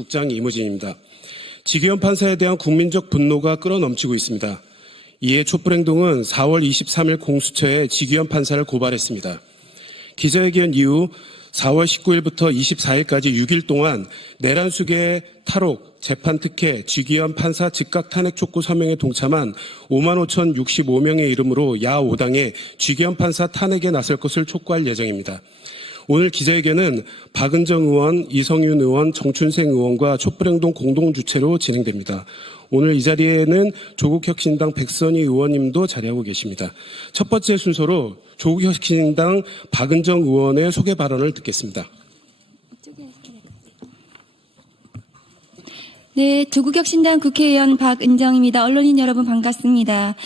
조직국장 이무진입니다. 지기현 판사에 대한 국민적 분노가 끌어넘치고 있습니다. 이에 촛불행동은 4월 23일 공수처에 지기현 판사를 고발했습니다. 기자회견 이후 4월 19일부터 24일까지 6일 동안 내란수계 탈옥, 재판 특혜, 지기현 판사 즉각 탄핵 촉구 서명에 동참한 55,065명의 이름으로 야5당에 지기현 판사 탄핵에 나설 것을 촉구할 예정입니다. 오늘 기자회견은 박은정 의원, 이성윤 의원, 정춘생 의원과 촛불행동 공동주최로 진행됩니다. 오늘 이 자리에는 조국혁신당 백선희 의원님도 자리하고 계십니다. 첫 번째 순서로 조국혁신당 박은정 의원의 소개 발언을 듣겠습니다. 네, 조국혁신당 국회의원 박은정입니다. 언론인 여러분 반갑습니다.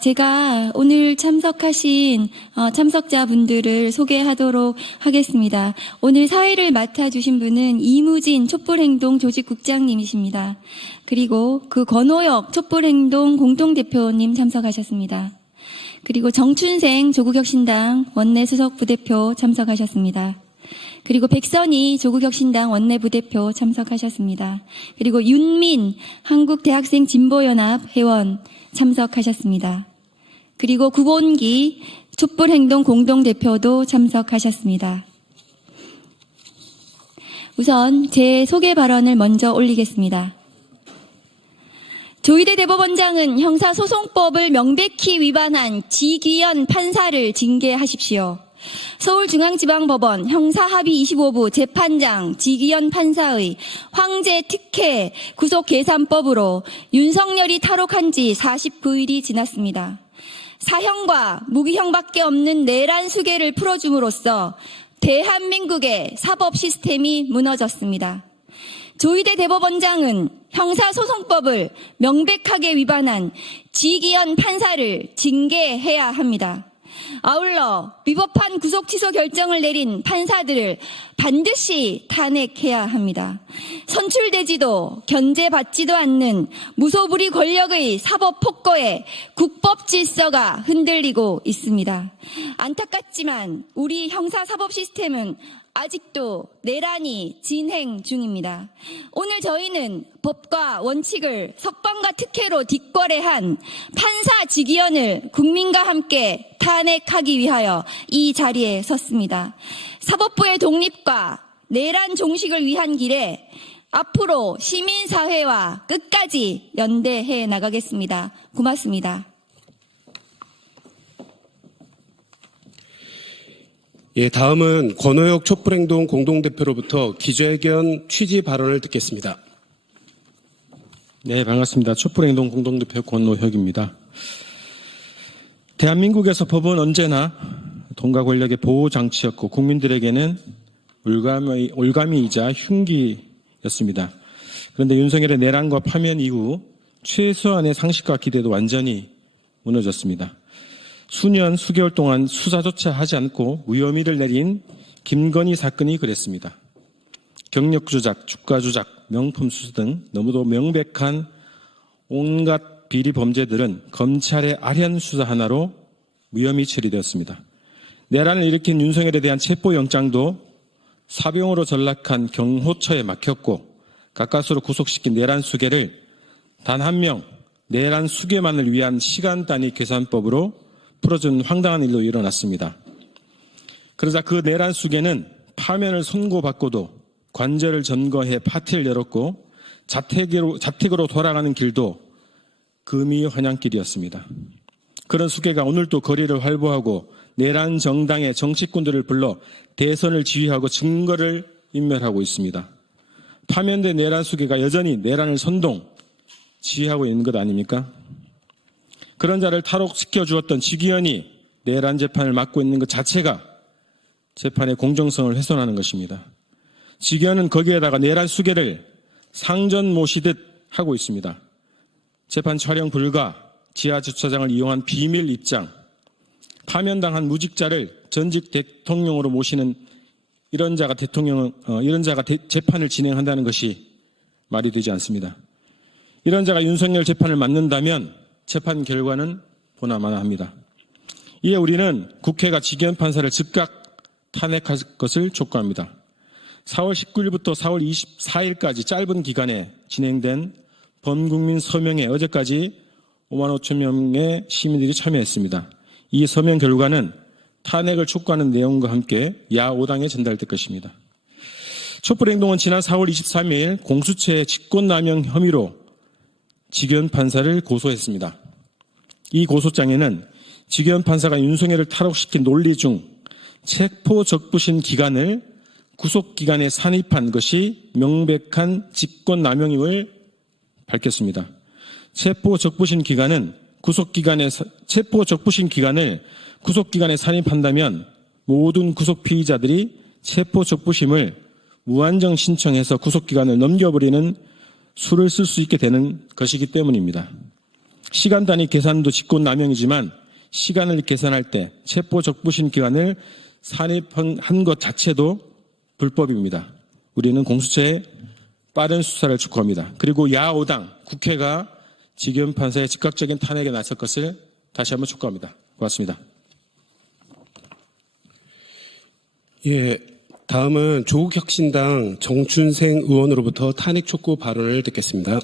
제가 오늘 참석하신 참석자분들을 소개하도록 하겠습니다. 오늘 사회를 맡아주신 분은 이무진 촛불행동 조직국장님이십니다. 그리고 그 권오혁 촛불행동 공동대표님 참석하셨습니다. 그리고 정춘생 조국혁신당 원내수석 부대표 참석하셨습니다. 그리고 백선희 조국혁신당 원내부대표 참석하셨습니다. 그리고 윤민 한국대학생 진보연합 회원 참석하셨습니다. 그리고 구본기 촛불행동 공동대표도 참석하셨습니다. 우선 제 소개 발언을 먼저 올리겠습니다. 조희대 대법원장은 형사소송법을 명백히 위반한 지기현 판사를 징계하십시오. 서울중앙지방법원 형사합의 25부 재판장 지기현 판사의 황제 특혜 구속계산법으로 윤석열이 탈옥한 지 49일이 지났습니다. 사형과 무기형밖에 없는 내란 수계를 풀어줌으로써 대한민국의 사법 시스템이 무너졌습니다. 조희대 대법원장은 형사소송법을 명백하게 위반한 지기현 판사를 징계해야 합니다. 아울러 위법한 구속 취소 결정을 내린 판사들을 반드시 탄핵해야 합니다. 선출되지도 견제받지도 않는 무소불위 권력의 사법 폭거에 국법 질서가 흔들리고 있습니다. 안타깝지만 우리 형사사법 시스템은 아직도 내란이 진행 중입니다. 오늘 저희는 법과 원칙을 석방과 특혜로 뒷거래한 판사 지기현을 국민과 함께 탄핵하기 위하여 이 자리에 섰습니다. 사법부의 독립과 내란 종식을 위한 길에 앞으로 시민사회와 끝까지 연대해 나가겠습니다. 고맙습니다. 예, 다음은 권오혁 촛불행동 공동대표로부터 기자회견 취지 발언을 듣겠습니다. 네, 반갑습니다. 촛불행동 공동대표 권오혁입니다. 대한민국에서 법은 언제나 돈과 권력의 보호장치였고 국민들에게는 올가미이자 흉기였습니다. 그런데 윤석열의 내란과 파면 이후 최소한의 상식과 기대도 완전히 무너졌습니다. 수년, 수개월 동안 수사조차 하지 않고 무혐의를 내린 김건희 사건이 그랬습니다. 경력 조작, 주가 조작, 명품 수수 등 너무도 명백한 온갖 비리 범죄들은 검찰의 아련 수사 하나로 무혐의 처리되었습니다. 내란을 일으킨 윤석열에 대한 체포영장도 사병으로 전락한 경호처에 막혔고 가까스로 구속시킨 내란 수계를 단 한 명 내란 수계만을 위한 시간 단위 계산법으로 풀어준 황당한 일도 일어났습니다. 그러자 그 내란 수계는 파면을 선고받고도 관절을 점거해 파티를 열었고 자택으로 돌아가는 길도 금이 환영길이었습니다. 그런 수계가 오늘도 거리를 활보하고 내란 정당의 정치꾼들을 불러 대선을 지휘하고 증거를 인멸하고 있습니다. 파면된 내란 수계가 여전히 내란을 선동, 지휘하고 있는 것 아닙니까? 그런 자를 탈옥시켜 주었던 지기현이 내란 재판을 맡고 있는 것 자체가 재판의 공정성을 훼손하는 것입니다. 지기현은 거기에다가 내란 수계를 상전 모시듯 하고 있습니다. 재판 촬영 불가, 지하 주차장을 이용한 비밀 입장, 파면당한 무직자를 전직 대통령으로 모시는 이런 자가 재판을 진행한다는 것이 말이 되지 않습니다. 이런 자가 윤석열 재판을 맡는다면 재판 결과는 보나마나합니다. 이에 우리는 국회가 지기현 판사를 즉각 탄핵할 것을 촉구합니다. 4월 19일부터 4월 24일까지 짧은 기간에 진행된 범국민 서명에 어제까지 5만 5천 명의 시민들이 참여했습니다. 이 서명 결과는 탄핵을 촉구하는 내용과 함께 야5당에 전달될 것입니다. 촛불행동은 지난 4월 23일 공수처의 직권남용 혐의로 지규현 판사를 고소했습니다. 이 고소장에는 지규현 판사가 윤석열을 탈옥시킨 논리 중 체포적부심 기간을 구속기간에 산입한 것이 명백한 직권남용임을 밝혔습니다. 체포적부심 기간을 구속기간에 산입한다면 모든 구속피의자들이 체포적부심을 무한정 신청해서 구속기간을 넘겨버리는 수를 쓸 수 있게 되는 것이기 때문입니다. 시간 단위 계산도 직권남용이지만 시간을 계산할 때 체포적부심 기간을 산입한 것 자체도 불법입니다. 우리는 공수처의 빠른 수사를 촉구합니다. 그리고 야5당, 국회가 지규현 판사의 즉각적인 탄핵에 나설 것을 다시 한번 촉구합니다. 고맙습니다. 예, 다음은 조국혁신당 정춘생 의원으로부터 탄핵 촉구 발언을 듣겠습니다.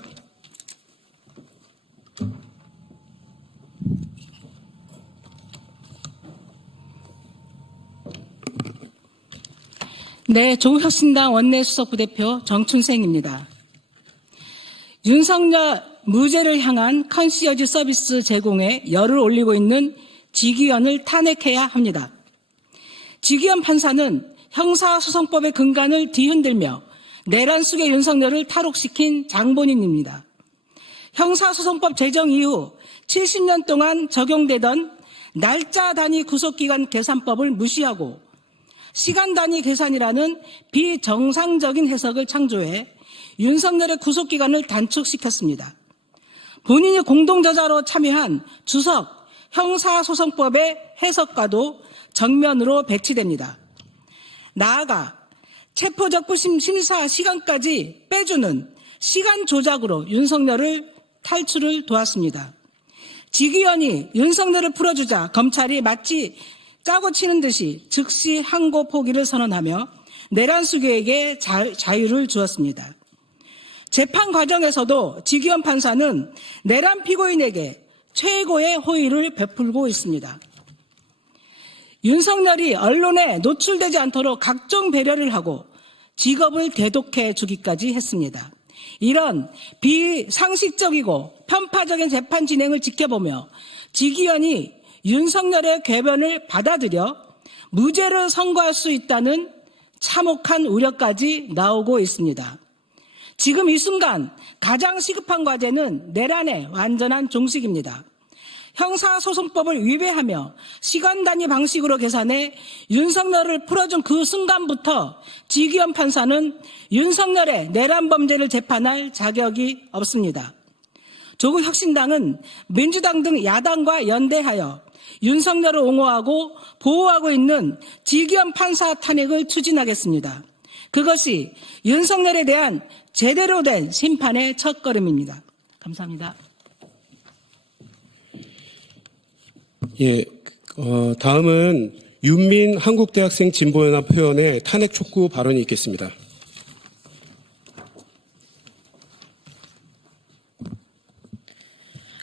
네, 조국혁신당 원내수석부대표 정춘생입니다. 윤석열 무죄를 향한 컨시어지 서비스 제공에 열을 올리고 있는 지규현을 탄핵해야 합니다. 지규현 판사는 형사소송법의 근간을 뒤흔들며 내란 속의 윤석열을 탈옥시킨 장본인입니다. 형사소송법 제정 이후 70년 동안 적용되던 날짜 단위 구속기간 계산법을 무시하고 시간 단위 계산이라는 비정상적인 해석을 창조해 윤석열의 구속기간을 단축시켰습니다. 본인이 공동저자로 참여한 주석 형사소송법의 해석과도 정면으로 배치됩니다. 나아가 체포적부심 심사 시간까지 빼주는 시간 조작으로 윤석열을 탈출을 도왔습니다. 지규현이 윤석열을 풀어주자 검찰이 마치 짜고 치는 듯이 즉시 항고 포기를 선언하며 내란 수괴에게 자유를 주었습니다. 재판 과정에서도 지규현 판사는 내란 피고인에게 최고의 호의를 베풀고 있습니다. 윤석열이 언론에 노출되지 않도록 각종 배려를 하고 직업을 대독해 주기까지 했습니다. 이런 비상식적이고 편파적인 재판 진행을 지켜보며 지규현이 윤석열의 궤변을 받아들여 무죄를 선고할 수 있다는 참혹한 우려까지 나오고 있습니다. 지금 이 순간 가장 시급한 과제는 내란의 완전한 종식입니다. 형사소송법을 위배하며 시간 단위 방식으로 계산해 윤석열을 풀어준 그 순간부터 지규현 판사는 윤석열의 내란 범죄를 재판할 자격이 없습니다. 조국혁신당은 민주당 등 야당과 연대하여 윤석열을 옹호하고 보호하고 있는 지규현 판사 탄핵을 추진하겠습니다. 그것이 윤석열에 대한 제대로 된 심판의 첫걸음입니다. 감사합니다. 예, 다음은 윤민 한국대학생 진보연합 회원의 탄핵 촉구 발언이 있겠습니다.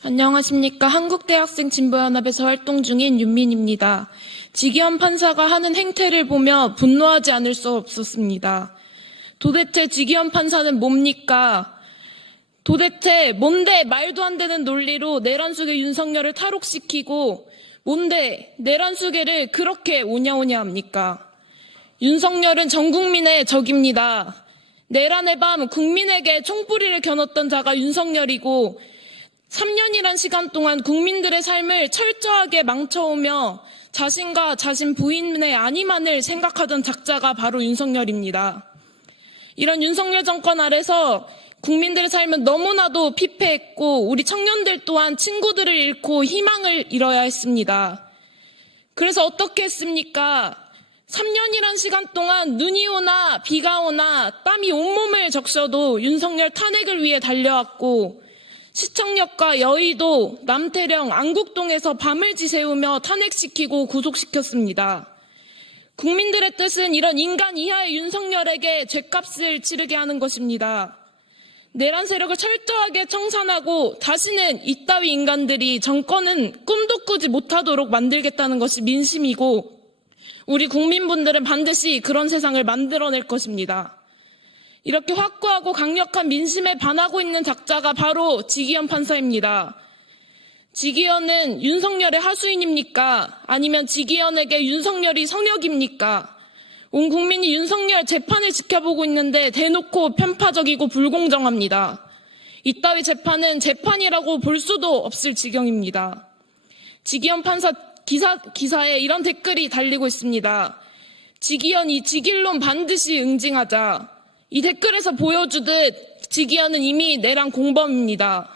안녕하십니까. 한국대학생 진보연합에서 활동 중인 윤민입니다. 지기현 판사가 하는 행태를 보며 분노하지 않을 수 없었습니다. 도대체 지기현 판사는 뭡니까? 도대체 뭔데 말도 안 되는 논리로 내란 속의 윤석열을 탈옥시키고 뭔데 내란 수괴를 그렇게 오냐오냐 합니까? 윤석열은 전 국민의 적입니다. 내란의 밤 국민에게 총뿌리를 겨눴던 자가 윤석열이고 3년이란 시간 동안 국민들의 삶을 철저하게 망쳐오며 자신과 자신 부인의 안위만을 생각하던 작자가 바로 윤석열입니다. 이런 윤석열 정권 아래서 국민들의 삶은 너무나도 피폐했고 우리 청년들 또한 친구들을 잃고 희망을 잃어야 했습니다. 그래서 어떻게 했습니까? 3년이란 시간 동안 눈이 오나 비가 오나 땀이 온몸을 적셔도 윤석열 탄핵을 위해 달려왔고 시청역과 여의도, 남태령, 안국동에서 밤을 지새우며 탄핵시키고 구속시켰습니다. 국민들의 뜻은 이런 인간 이하의 윤석열에게 죗값을 치르게 하는 것입니다. 내란 세력을 철저하게 청산하고 다시는 이따위 인간들이 정권은 꿈도 꾸지 못하도록 만들겠다는 것이 민심이고 우리 국민분들은 반드시 그런 세상을 만들어낼 것입니다. 이렇게 확고하고 강력한 민심에 반하고 있는 작자가 바로 지기현 판사입니다. 지기현은 윤석열의 하수인입니까? 아니면 지기현에게 윤석열이 성역입니까? 온 국민이 윤석열 재판을 지켜보고 있는데 대놓고 편파적이고 불공정합니다. 이따위 재판은 재판이라고 볼 수도 없을 지경입니다. 지기현 판사 기사에 이런 댓글이 달리고 있습니다. 지기현이 지길론 반드시 응징하자. 이 댓글에서 보여주듯 지기현은 이미 내란 공범입니다.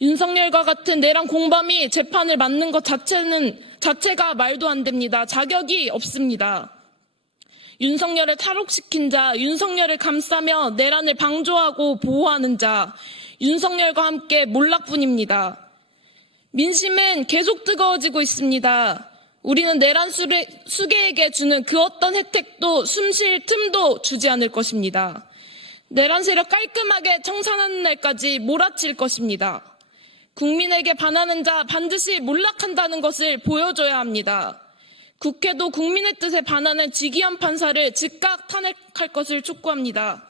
윤석열과 같은 내란 공범이 재판을 맡는 것 자체가 말도 안 됩니다. 자격이 없습니다. 윤석열을 탈옥시킨 자, 윤석열을 감싸며 내란을 방조하고 보호하는 자, 윤석열과 함께 몰락뿐입니다. 민심은 계속 뜨거워지고 있습니다. 우리는 내란 수괴에게 주는 그 어떤 혜택도 숨쉴 틈도 주지 않을 것입니다. 내란 세력 깔끔하게 청산하는 날까지 몰아칠 것입니다. 국민에게 반하는 자 반드시 몰락한다는 것을 보여줘야 합니다. 국회도 국민의 뜻에 반하는 지기현 판사를 즉각 탄핵할 것을 촉구합니다.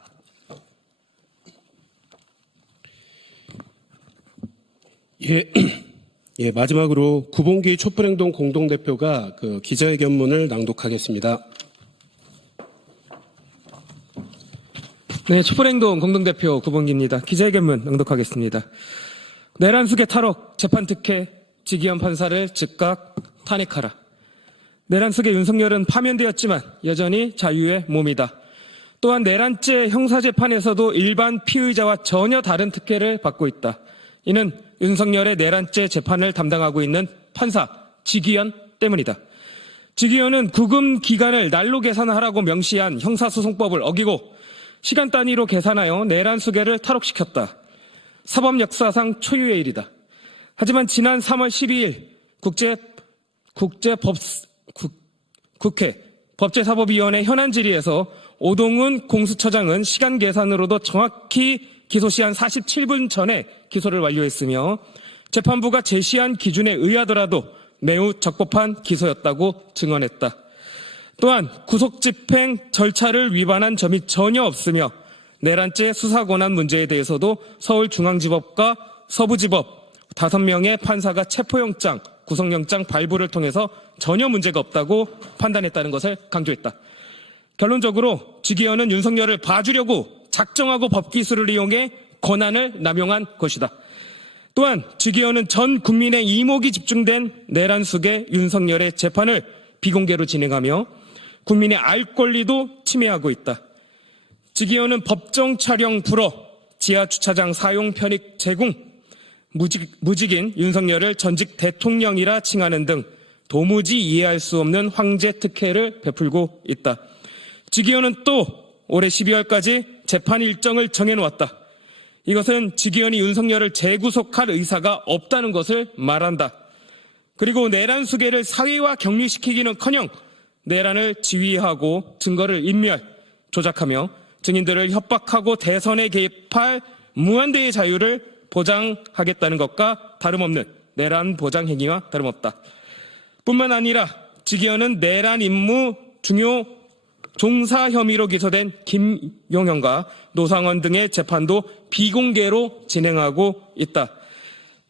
예, 마지막으로 구봉기 촛불행동 공동대표가 그 기자회견문을 낭독하겠습니다. 네, 촛불행동 공동대표 구봉기입니다. 기자회견문 낭독하겠습니다. 내란 수괴 탈옥 재판 특혜 지기현 판사를 즉각 탄핵하라. 내란 수괴 윤석열은 파면되었지만 여전히 자유의 몸이다. 또한 내란죄 형사재판에서도 일반 피의자와 전혀 다른 특혜를 받고 있다. 이는 윤석열의 내란죄 재판을 담당하고 있는 판사 지기현 때문이다. 지기현은 구금 기간을 날로 계산하라고 명시한 형사소송법을 어기고 시간 단위로 계산하여 내란 수괴를 탈옥시켰다. 사법 역사상 초유의 일이다. 하지만 지난 3월 12일 국회 법제사법위원회 현안 질의에서 오동훈 공수처장은 시간 계산으로도 정확히 기소 시한 47분 전에 기소를 완료했으며 재판부가 제시한 기준에 의하더라도 매우 적법한 기소였다고 증언했다. 또한 구속집행 절차를 위반한 점이 전혀 없으며 내란죄 수사권한 문제에 대해서도 서울중앙지법과 서부지법 5명의 판사가 체포영장, 구속영장 발부를 통해서 전혀 문제가 없다고 판단했다는 것을 강조했다. 결론적으로 지기현은 윤석열을 봐주려고 작정하고 법기술을 이용해 권한을 남용한 것이다. 또한 지기현은 전 국민의 이목이 집중된 내란 수괴 윤석열의 재판을 비공개로 진행하며 국민의 알 권리도 침해하고 있다. 지기현은 법정 촬영 불허, 지하 주차장 사용 편익 제공, 무직인 윤석열을 전직 대통령이라 칭하는 등 도무지 이해할 수 없는 황제 특혜를 베풀고 있다. 지기현은 또 올해 12월까지 재판 일정을 정해놓았다. 이것은 지기현이 윤석열을 재구속할 의사가 없다는 것을 말한다. 그리고 내란 수괴를 사회화 격리시키기는커녕 내란을 지휘하고 증거를 인멸, 조작하며 증인들을 협박하고 대선에 개입할 무한대의 자유를 보장하겠다는 것과 다름없는 내란 보장 행위와 다름없다. 뿐만 아니라 지기현은 내란 임무 중요 종사 혐의로 기소된 김용현과 노상원 등의 재판도 비공개로 진행하고 있다.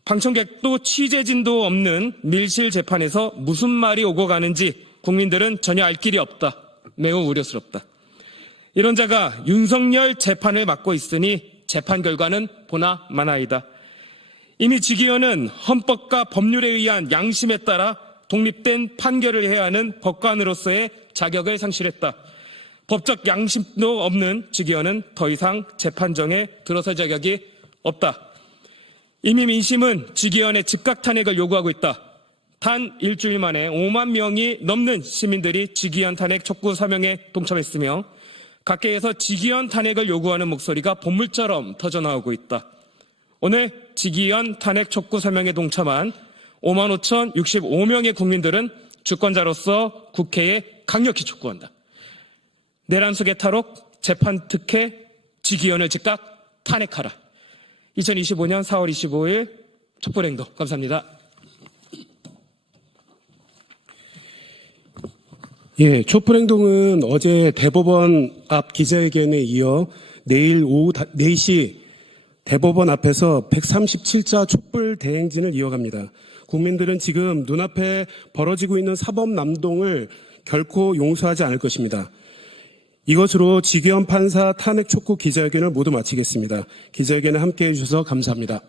방청객도 취재진도 없는 밀실 재판에서 무슨 말이 오고 가는지 국민들은 전혀 알 길이 없다. 매우 우려스럽다. 이런 자가 윤석열 재판을 맡고 있으니 재판 결과는 보나 마나이다. 이미 지기현은 헌법과 법률에 의한 양심에 따라 독립된 판결을 해야 하는 법관으로서의 자격을 상실했다. 법적 양심도 없는 지기현은 더 이상 재판정에 들어설 자격이 없다. 이미 민심은 지기현의 즉각 탄핵을 요구하고 있다. 단 일주일 만에 5만 명이 넘는 시민들이 지기현 탄핵 촉구 사명에 동참했으며 각계에서 지기현 탄핵을 요구하는 목소리가 본물처럼 터져나오고 있다. 오늘 지기현 탄핵 촉구 사명에 동참한 55,065명의 국민들은 주권자로서 국회에 강력히 촉구한다. 내란수계 탈옥, 재판 특혜, 지기현을 즉각 탄핵하라. 2025년 4월 25일 촛불행동. 감사합니다. 예, 촛불행동은 어제 대법원 앞 기자회견에 이어 내일 오후 4시 대법원 앞에서 137자 촛불 대행진을 이어갑니다. 국민들은 지금 눈앞에 벌어지고 있는 사법남동을 결코 용서하지 않을 것입니다. 이것으로 지기현 판사 탄핵 촉구 기자회견을 모두 마치겠습니다. 기자회견에 함께해 주셔서 감사합니다.